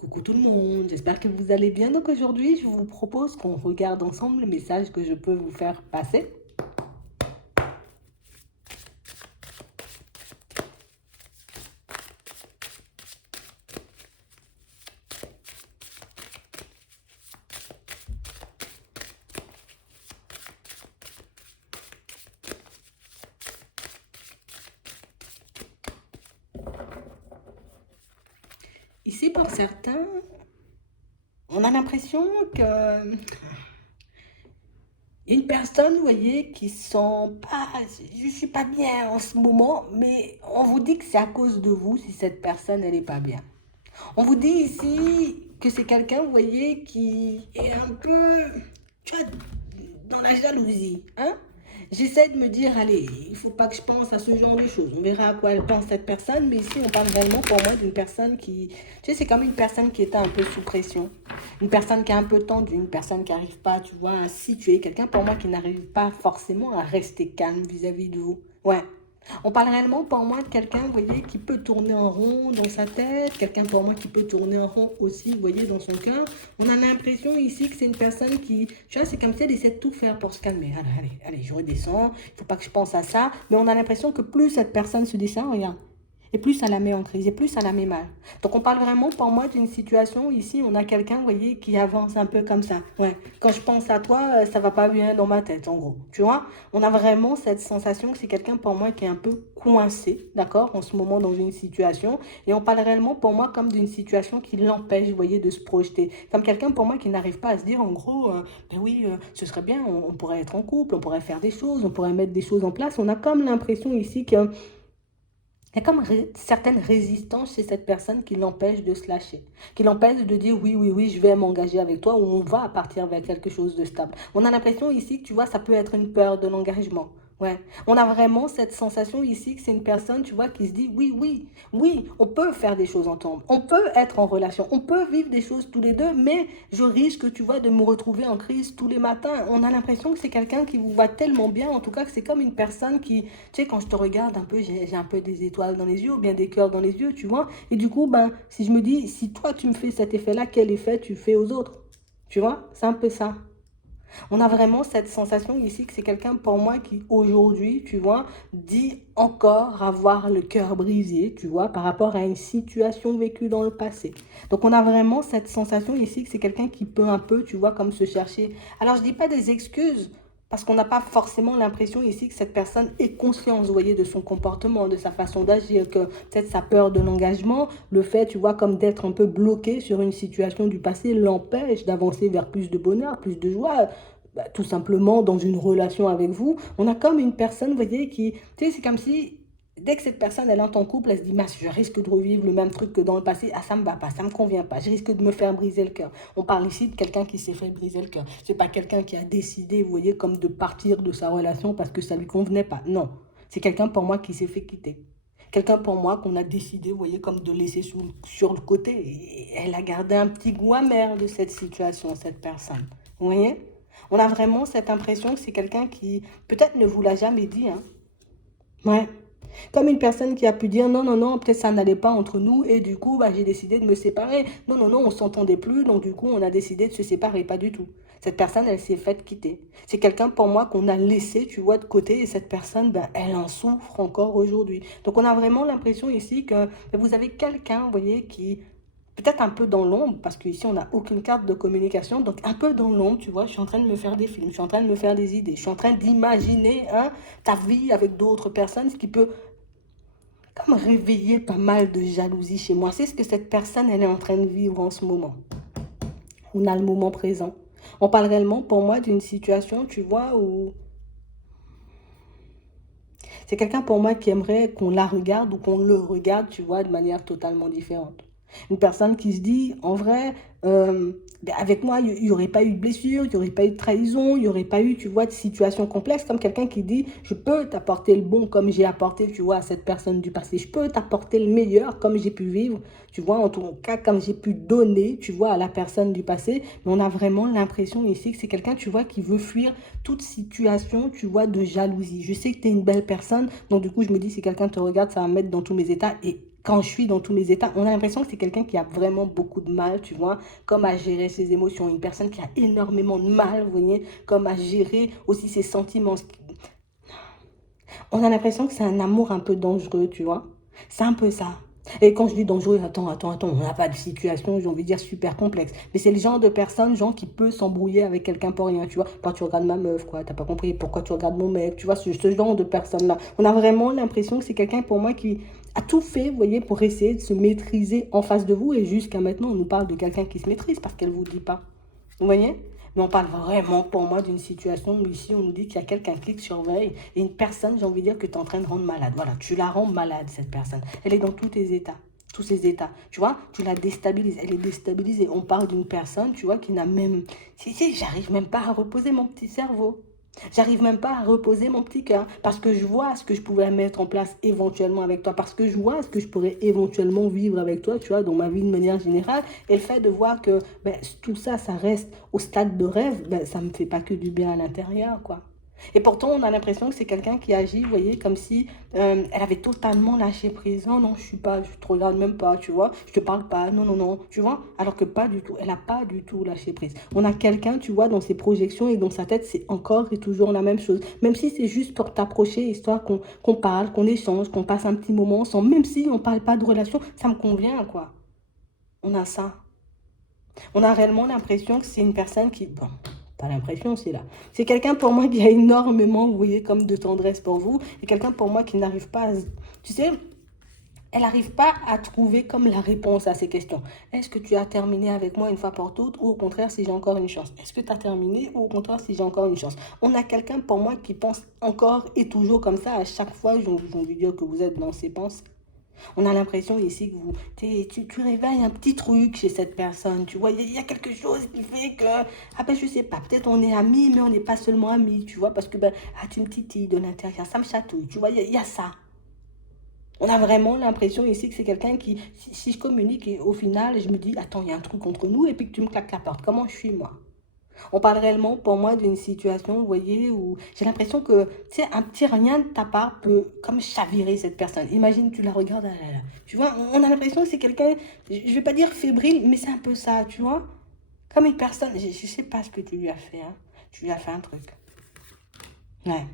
Coucou tout le monde, j'espère que vous allez bien. Donc aujourd'hui, je vous propose qu'on regarde ensemble le message que je peux vous faire passer. Ici, pour certains, on a l'impression que une personne, vous voyez, qui sent pas, je suis pas bien en ce moment, mais on vous dit que c'est à cause de vous si cette personne, elle est pas bien. On vous dit ici que c'est quelqu'un, vous voyez, qui est un peu, tu vois, dans la jalousie, hein. J'essaie de me dire, allez, il faut pas que je pense à ce genre de choses. On verra à quoi elle pense cette personne, mais ici, on parle réellement pour moi d'une personne qui, tu sais, c'est comme une personne qui était un peu sous pression. Une personne qui est un peu tendue, une personne qui n'arrive pas, tu vois, à situer. Quelqu'un pour moi qui n'arrive pas forcément à rester calme vis-à-vis de vous. Ouais. On parle réellement pour moi de quelqu'un, vous voyez, qui peut tourner en rond dans sa tête, quelqu'un pour moi qui peut tourner en rond aussi, vous voyez, dans son cœur. On a l'impression ici que c'est une personne qui, tu vois, c'est comme si elle essaie de tout faire pour se calmer. Allez, je redescends, il ne faut pas que je pense à ça. Mais on a l'impression que plus cette personne se dit ça, regarde, et plus ça la met en crise, et plus ça la met mal. Donc on parle vraiment pour moi d'une situation où ici on a quelqu'un, vous voyez, qui avance un peu comme ça. Ouais, quand je pense à toi, ça va pas bien dans ma tête, en gros. Tu vois, on a vraiment cette sensation que c'est quelqu'un pour moi qui est un peu coincé, d'accord, en ce moment dans une situation. Et on parle réellement pour moi comme d'une situation qui l'empêche, vous voyez, de se projeter. Comme quelqu'un pour moi qui n'arrive pas à se dire, en gros, ben oui, ce serait bien, on pourrait être en couple, on pourrait faire des choses, on pourrait mettre des choses en place. On a comme l'impression ici que il y a comme certaines résistances chez cette personne qui l'empêche de se lâcher, qui l'empêche de dire oui, oui, oui, je vais m'engager avec toi ou on va partir vers quelque chose de stable. On a l'impression ici que tu vois, ça peut être une peur de l'engagement. Ouais. On a vraiment cette sensation ici que c'est une personne, tu vois, qui se dit oui, oui, oui, on peut faire des choses ensemble, on peut être en relation, on peut vivre des choses tous les deux, mais je risque, tu vois, de me retrouver en crise tous les matins. On a l'impression que c'est quelqu'un qui vous voit tellement bien, en tout cas que c'est comme une personne qui, tu sais, quand je te regarde un peu, j'ai un peu des étoiles dans les yeux ou bien des cœurs dans les yeux, tu vois. Et du coup, ben, si je me dis, si toi tu me fais cet effet-là, quel effet tu fais aux autres? Tu vois, c'est un peu ça. On a vraiment cette sensation ici que c'est quelqu'un pour moi qui aujourd'hui, tu vois, dit encore avoir le cœur brisé, tu vois, par rapport à une situation vécue dans le passé. Donc on a vraiment cette sensation ici que c'est quelqu'un qui peut un peu, tu vois, comme se chercher. Alors je dis pas des excuses. Parce qu'on n'a pas forcément l'impression ici que cette personne ait conscience, vous voyez, de son comportement, de sa façon d'agir, que peut-être sa peur de l'engagement, le fait, tu vois, comme d'être un peu bloqué sur une situation du passé, l'empêche d'avancer vers plus de bonheur, plus de joie, bah, tout simplement dans une relation avec vous. On a comme une personne, vous voyez, qui, tu sais, c'est comme si dès que cette personne, elle entre en couple, elle se dit, mince, je risque de revivre le même truc que dans le passé. Ah, ça me va pas, ça me convient pas. Je risque de me faire briser le cœur. On parle ici de quelqu'un qui s'est fait briser le cœur. C'est pas quelqu'un qui a décidé, vous voyez, comme de partir de sa relation parce que ça lui convenait pas. Non. C'est quelqu'un pour moi qui s'est fait quitter. Quelqu'un pour moi qu'on a décidé, vous voyez, comme de laisser sur le côté. Et elle a gardé un petit goût amer de cette situation, cette personne. Vous voyez? On a vraiment cette impression que c'est quelqu'un qui, peut-être ne vous l'a jamais dit, hein. Ouais. Comme une personne qui a pu dire non, non, non, peut-être ça n'allait pas entre nous et du coup, bah, j'ai décidé de me séparer. Non, non, non, on s'entendait plus, donc du coup, on a décidé de se séparer. Pas du tout. Cette personne, elle s'est faite quitter. C'est quelqu'un pour moi qu'on a laissé, tu vois, de côté et cette personne, ben, elle en souffre encore aujourd'hui. Donc on a vraiment l'impression ici que ben, vous avez quelqu'un, vous voyez, qui peut-être un peu dans l'ombre, parce qu'ici, on n'a aucune carte de communication. Donc, un peu dans l'ombre, tu vois, je suis en train de me faire des films, je suis en train de me faire des idées, je suis en train d'imaginer hein, ta vie avec d'autres personnes, ce qui peut comme réveiller pas mal de jalousie chez moi. C'est ce que cette personne, elle est en train de vivre en ce moment. On a le moment présent. On parle réellement, pour moi, d'une situation, tu vois, où c'est quelqu'un pour moi qui aimerait qu'on la regarde ou qu'on le regarde, tu vois, de manière totalement différente. Une personne qui se dit, en vrai, ben avec moi, il n'y aurait pas eu de blessure, il n'y aurait pas eu de trahison, il n'y aurait pas eu, tu vois, de situation complexe, comme quelqu'un qui dit, je peux t'apporter le bon comme j'ai apporté, tu vois, à cette personne du passé. Je peux t'apporter le meilleur comme j'ai pu vivre, tu vois, en tout cas, comme j'ai pu donner, tu vois, à la personne du passé. Mais on a vraiment l'impression ici que c'est quelqu'un, tu vois, qui veut fuir toute situation, tu vois, de jalousie. Je sais que tu es une belle personne, donc du coup, je me dis, si quelqu'un te regarde, ça va me mettre dans tous mes états. Et quand je suis dans tous mes états, on a l'impression que c'est quelqu'un qui a vraiment beaucoup de mal, tu vois, comme à gérer ses émotions. Une personne qui a énormément de mal, vous voyez, comme à gérer aussi ses sentiments. On a l'impression que c'est un amour un peu dangereux, tu vois. C'est un peu ça. Et quand je dis dangereux, attends, on n'a pas de situation, j'ai envie de dire super complexe. Mais c'est le genre de personne, genre, qui peut s'embrouiller avec quelqu'un pour rien, tu vois. Quand tu regardes ma meuf, quoi, t'as pas compris, pourquoi tu regardes mon mec, tu vois, ce genre de personne-là. On a vraiment l'impression que c'est quelqu'un, pour moi, qui a tout fait, vous voyez, pour essayer de se maîtriser en face de vous. Et jusqu'à maintenant, on nous parle de quelqu'un qui se maîtrise parce qu'elle vous dit pas. Vous voyez? Mais on parle vraiment, pour moi, d'une situation où ici, on nous dit qu'il y a quelqu'un qui te surveille et une personne, j'ai envie de dire, que tu es en train de rendre malade. Voilà, tu la rends malade, cette personne. Elle est dans tous tes états, tous ses états. Tu vois, tu la déstabilises, elle est déstabilisée. On parle d'une personne, tu vois, qui n'a même... Si, j'arrive même pas à reposer mon petit cerveau. J'arrive même pas à reposer mon petit cœur parce que je vois ce que je pourrais mettre en place éventuellement avec toi, parce que je vois ce que je pourrais éventuellement vivre avec toi, tu vois, dans ma vie de manière générale. Et le fait de voir que ben, tout ça, ça reste au stade de rêve, ben, ça me fait pas que du bien à l'intérieur, quoi. Et pourtant, on a l'impression que c'est quelqu'un qui agit, vous voyez, comme si elle avait totalement lâché prise. Non, non, je te regarde même pas, tu vois, je te parle pas, non, non, non, tu vois, alors que pas du tout, elle a pas du tout lâché prise. On a quelqu'un, tu vois, dans ses projections et dans sa tête, c'est encore et toujours la même chose. Même si c'est juste pour t'approcher, histoire qu'on parle, qu'on échange, qu'on passe un petit moment ensemble, même si on parle pas de relation, ça me convient, quoi. On a ça. On a réellement l'impression que c'est une personne qui... Bon, pas l'impression, c'est là. C'est quelqu'un pour moi qui a énormément, vous voyez, comme de tendresse pour vous. Et quelqu'un pour moi qui n'arrive pas à... Tu sais, elle n'arrive pas à trouver comme la réponse à ces questions. Est-ce que tu as terminé avec moi une fois pour toutes ou au contraire si j'ai encore une chance? Est-ce que tu as terminé ou au contraire si j'ai encore une chance? On a quelqu'un pour moi qui pense encore et toujours comme ça à chaque fois. J'ai envie de dire que vous êtes dans ses pensées. On a l'impression ici que tu réveilles un petit truc chez cette personne. Tu vois, il y a quelque chose qui fait que, ah ben je sais pas, peut-être on est amis, mais on n'est pas seulement amis, tu vois, parce que ben, ah, tu me titilles de l'intérieur, ça me chatouille, tu vois, il y a ça. On a vraiment l'impression ici que c'est quelqu'un qui, si je communique et au final, je me dis, attends, il y a un truc entre nous et puis que tu me claques la porte. Comment je suis, moi? On parle réellement pour moi d'une situation, vous voyez, où j'ai l'impression que, tu sais, un petit rien de ta part peut comme chavirer cette personne. Imagine, tu la regardes, ah là là. Tu vois, on a l'impression que c'est quelqu'un, je vais pas dire fébrile, mais c'est un peu ça, tu vois. Comme une personne, je sais pas ce que tu lui as fait, hein. Tu lui as fait un truc. Ouais.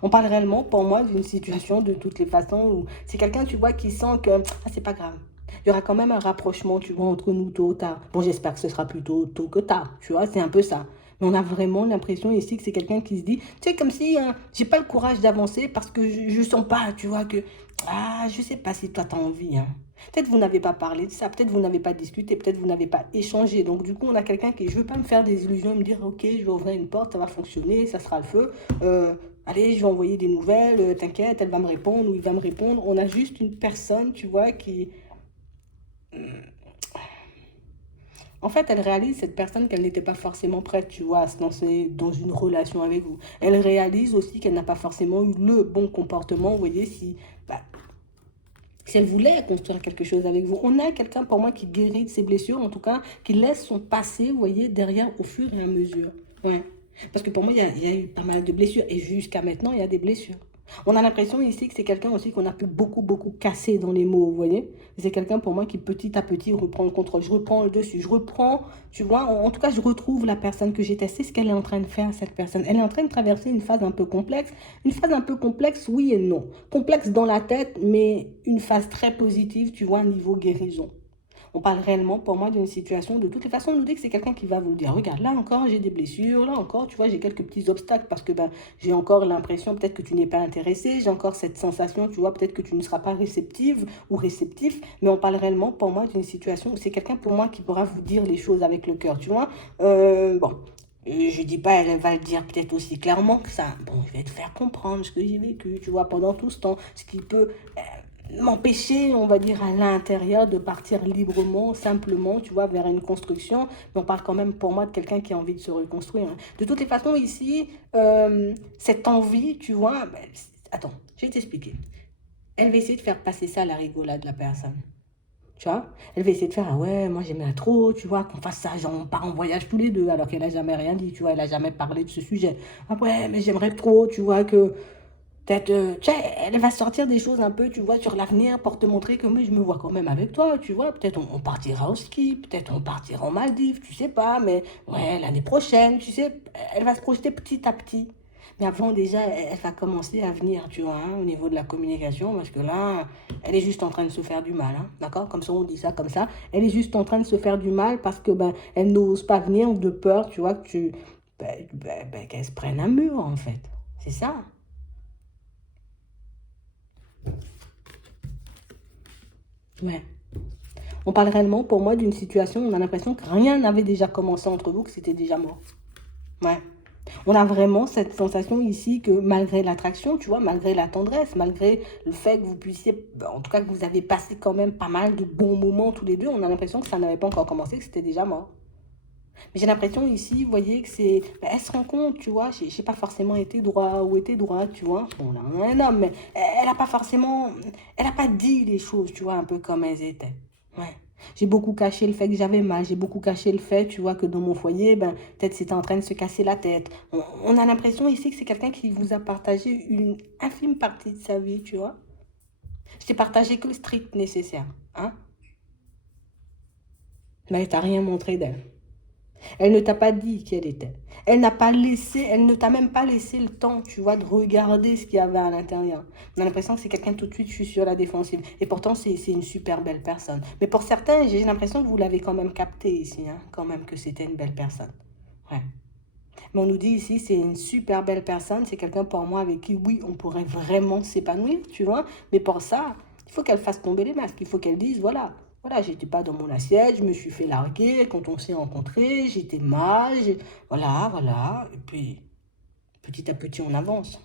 On parle réellement pour moi d'une situation de toutes les façons où c'est quelqu'un, tu vois, qui sent que, ah, c'est pas grave. Il y aura quand même un rapprochement, tu vois, entre nous tôt ou tard. Bon, j'espère que ce sera plutôt tôt que tard, tu vois, c'est un peu ça. Mais on a vraiment l'impression ici que c'est quelqu'un qui se dit, tu sais, comme si j'ai pas le courage d'avancer parce que je sens pas, tu vois, que, ah, je sais pas si toi t'as envie, hein. Peut-être vous n'avez pas parlé de ça, peut-être vous n'avez pas discuté, peut-être vous n'avez pas échangé. Donc du coup, on a quelqu'un qui, je veux pas me faire des illusions et me dire, ok, je vais ouvrir une porte, ça va fonctionner, ça sera le feu. Allez, je vais envoyer des nouvelles, t'inquiète, elle va me répondre ou il va me répondre. On a juste une personne, tu vois, qui, en fait, elle réalise, cette personne, qu'elle n'était pas forcément prête, tu vois, à se lancer dans une relation avec vous. Elle réalise aussi qu'elle n'a pas forcément eu le bon comportement, vous voyez, si, bah, si elle voulait construire quelque chose avec vous. On a quelqu'un, pour moi, qui guérit de ses blessures, en tout cas, qui laisse son passé, vous voyez, derrière au fur et à mesure. Ouais. Parce que pour moi, il y a eu pas mal de blessures. Et jusqu'à maintenant, il y a des blessures. On a l'impression ici que c'est quelqu'un aussi qu'on a pu beaucoup, beaucoup casser dans les mots, vous voyez. C'est quelqu'un pour moi qui petit à petit reprend le contrôle. Je reprends le dessus, je reprends, tu vois. En tout cas, je retrouve la personne que j'étais. C'est ce qu'elle est en train de faire, cette personne. Elle est en train de traverser une phase un peu complexe. Une phase un peu complexe, oui et non. Complexe dans la tête, mais une phase très positive, tu vois, niveau guérison. On parle réellement, pour moi, d'une situation. De toutes les façons, on nous dit que c'est quelqu'un qui va vous dire, regarde, là encore, j'ai des blessures, là encore, tu vois, j'ai quelques petits obstacles parce que ben, j'ai encore l'impression peut-être que tu n'es pas intéressé, j'ai encore cette sensation, tu vois, peut-être que tu ne seras pas réceptive ou réceptif, mais on parle réellement, pour moi, d'une situation où c'est quelqu'un, pour moi, qui pourra vous dire les choses avec le cœur, tu vois. Bon. Et je dis pas, elle va le dire peut-être aussi clairement que ça. Bon, je vais te faire comprendre ce que j'ai vécu, tu vois, pendant tout ce temps, ce qui peut m'empêcher, on va dire, à l'intérieur de partir librement, simplement, tu vois, vers une construction. Mais on parle quand même, pour moi, de quelqu'un qui a envie de se reconstruire, hein. De toutes les façons, ici, cette envie, tu vois, ben, attends, je vais t'expliquer. Elle va essayer de faire passer ça à la rigolade de la personne. Tu vois, elle va essayer de faire, ah ouais, moi j'aimerais trop, tu vois, qu'on fasse ça, genre on part en voyage tous les deux, alors qu'elle n'a jamais rien dit, tu vois, elle n'a jamais parlé de ce sujet. Ah ouais, mais j'aimerais trop, tu vois, que Peut-être, tu sais, elle va sortir des choses un peu, tu vois, sur l'avenir pour te montrer que mais je me vois quand même avec toi, tu vois. Peut-être on partira au ski, peut-être on partira en Maldives, tu sais pas, mais ouais, l'année prochaine, tu sais, elle va se projeter petit à petit. Mais avant, déjà, elle va commencer à venir, tu vois, hein, au niveau de la communication, parce que là, elle est juste en train de se faire du mal, hein, d'accord? Comme ça, on dit ça comme ça. Elle est juste en train de se faire du mal parce que, ben, elle n'ose pas venir de peur, tu vois, que qu'elle se prenne un mur, en fait. C'est ça. Ouais. On parle réellement, pour moi, d'une situation où on a l'impression que rien n'avait déjà commencé entre vous, que c'était déjà mort. Ouais. On a vraiment cette sensation ici que malgré l'attraction, tu vois, malgré la tendresse, malgré le fait que vous puissiez, en tout cas que vous avez passé quand même pas mal de bons moments tous les deux, on a l'impression que ça n'avait pas encore commencé, que c'était déjà mort. Mais j'ai l'impression ici, vous voyez, que c'est... elle se rend compte, tu vois, j'ai pas forcément été droit ou été droite, tu vois. Bon, là, on a un homme, mais elle a pas forcément... Elle a pas dit les choses, tu vois, un peu comme elles étaient. Ouais. J'ai beaucoup caché le fait que j'avais mal, j'ai beaucoup caché le fait, tu vois, que dans mon foyer, ben, peut-être c'était en train de se casser la tête. On a l'impression ici que c'est quelqu'un qui vous a partagé une infime partie de sa vie, tu vois. Je t'ai partagé que le strict nécessaire, hein. Mais elle t'a rien montré d'elle. Elle ne t'a pas dit qui elle était. Elle n'a pas laissé, elle ne t'a même pas laissé le temps, tu vois, de regarder ce qu'il y avait à l'intérieur. On a l'impression que c'est quelqu'un tout de suite, je suis sur la défensive. Et pourtant, c'est une super belle personne. Mais pour certains, j'ai l'impression que vous l'avez quand même capté ici, hein, quand même que c'était une belle personne. Ouais. Mais on nous dit ici, c'est une super belle personne, c'est quelqu'un pour moi avec qui, oui, on pourrait vraiment s'épanouir, tu vois. Mais pour ça, il faut qu'elle fasse tomber les masques, il faut qu'elle dise, voilà, voilà, j'étais pas dans mon assiette, je me suis fait larguer quand on s'est rencontrés, j'étais mal, voilà, voilà. Et puis, petit à petit, on avance.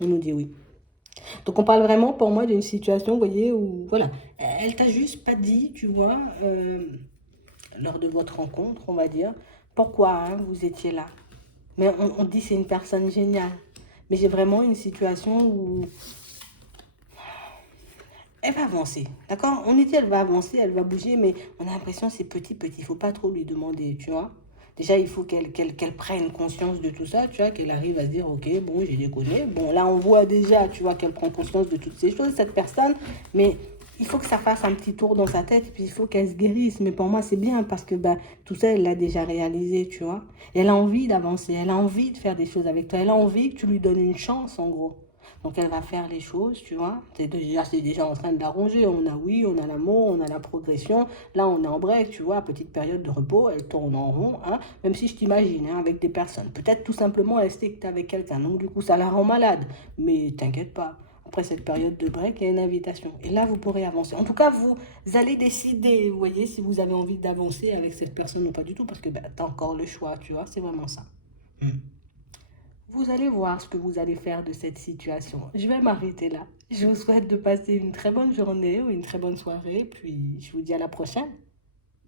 On nous dit oui. Donc, on parle vraiment pour moi d'une situation, vous voyez, où, voilà, elle t'a juste pas dit, tu vois, lors de votre rencontre, on va dire, pourquoi hein, vous étiez là. Mais on dit c'est une personne géniale. Mais j'ai vraiment une situation où elle va avancer. D'accord? On dit elle va avancer, elle va bouger, mais on a l'impression que c'est petit, petit. Il ne faut pas trop lui demander, tu vois. Déjà, il faut qu'elle prenne conscience de tout ça, tu vois, qu'elle arrive à se dire, ok, bon, j'ai déconné. Bon, là, on voit déjà, tu vois, qu'elle prend conscience de toutes ces choses, cette personne. Mais il faut que ça fasse un petit tour dans sa tête, puis il faut qu'elle se guérisse. Mais pour moi, c'est bien parce que ben, tout ça, elle l'a déjà réalisé, tu vois. Et elle a envie d'avancer, elle a envie de faire des choses avec toi, elle a envie que tu lui donnes une chance, en gros. Donc elle va faire les choses, tu vois. C'est déjà en train de l'arranger. On a oui, on a l'amour, on a la progression. Là, on est en break, tu vois, petite période de repos. Elle tourne en rond, hein. Même si je t'imagine, hein, avec des personnes. Peut-être tout simplement, elle sait que tu es avec quelqu'un. Donc du coup, ça la rend malade. Mais t'inquiète pas. Après cette période de break, il y a une invitation. Et là, vous pourrez avancer. En tout cas, vous allez décider, vous voyez, si vous avez envie d'avancer avec cette personne ou pas du tout. Parce que ben, tu as encore le choix, tu vois. C'est vraiment ça. Hmm. Vous allez voir ce que vous allez faire de cette situation. Je vais m'arrêter là. Je vous souhaite de passer une très bonne journée ou une très bonne soirée, puis je vous dis à la prochaine.